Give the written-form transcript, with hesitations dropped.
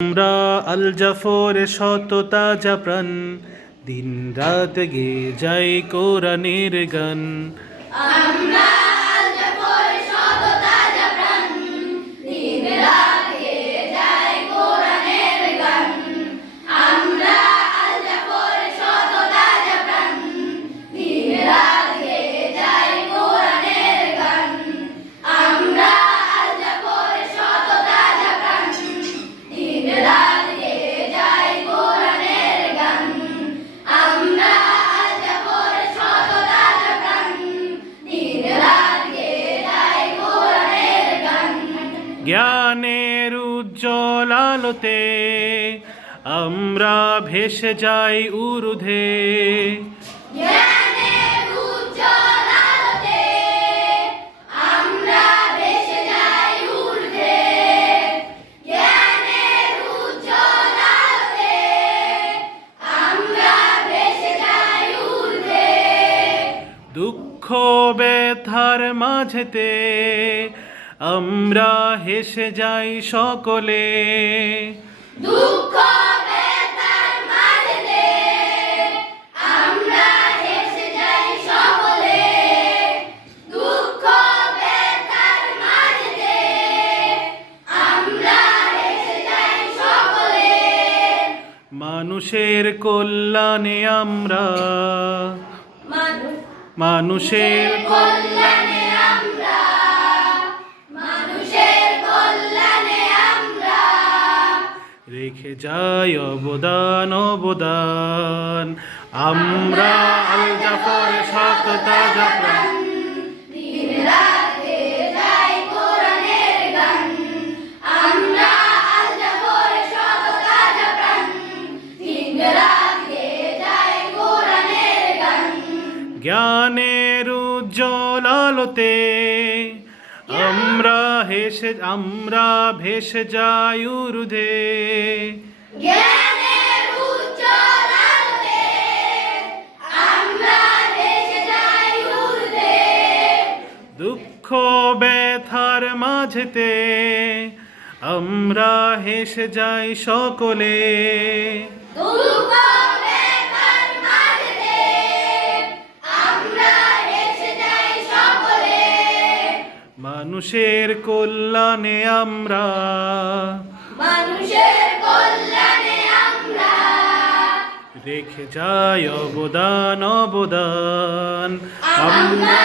আমরা আল জাফরের শত তাজা প্রাণ, দিন রাত গেয়ে যাই কোরআনের গান। আমরা আল জাফরের শত তাজা প্রাণ, দিন রাত গেয়ে যাই কোরআনের গান। আমরা আল জাফরের শত তাজা প্রাণ, দিন রাত গেয়ে যাই কোরআনের গান। আমরা আল জাফরের শত তাজা প্রাণ, দিন রাত গেয়ে যাই কোরআনের গান। আমরা আল জাফরের শত তাজা প্রাণ, দিন রাত গেয়ে যাই কোরআনের গান। জ্ঞানের উজ্জ্বল আলোতে আমরা ভেসে যাই ঊর্ধ্বে। জ্ঞানের উজ্জ্বল আলোতে আমরা ভেসে যাই ঊর্ধ্বে। জ্ঞানের উজ্জ্বল আলোতে আমরা ভেসে যাই ঊর্ধ্বে। দুঃখ ব্যথার মাঝেতে আমরা হেসে যাই সকলে। দুঃখ ব্যথার মাঝেতে আমরা হেসে যাই সকলে। দুঃখ ব্যথার মাঝেতে আমরা হেসে যাই সকলে। মানুষের কল্যাণে আমরা, মানুষের কল্যাণে আমরা, মানুষের কল্যাণে আমরা রেখে যাই অবদান অবদান। আমরা আল জাফরের শত তাজা প্রাণ, দিন রাত গেয়ে যাই কোরআনের গান। আমরা আল জাফরের শত তাজা প্রাণ, দিন রাত গেয়ে যাই কোরআনের গান। জ্ঞানের উজ্জ্বল আলোতে আমরা ভেসে যাই ঊর্ধ্বে। জ্ঞানের উজ্জ্বল আলোতে আমরা ভেসে যাই ঊর্ধ্বে। দুঃখ ব্যথার মাঝেতে আমরা হেসে যাই সকলে। দুঃখ ব্যথার মাঝেতে আমরা হেসে যাই সকলে। মানুষের কল্যাণে আমরা, মানুষের কল্যাণে আমরা রেখে যাই অবদান অবদান। আমরা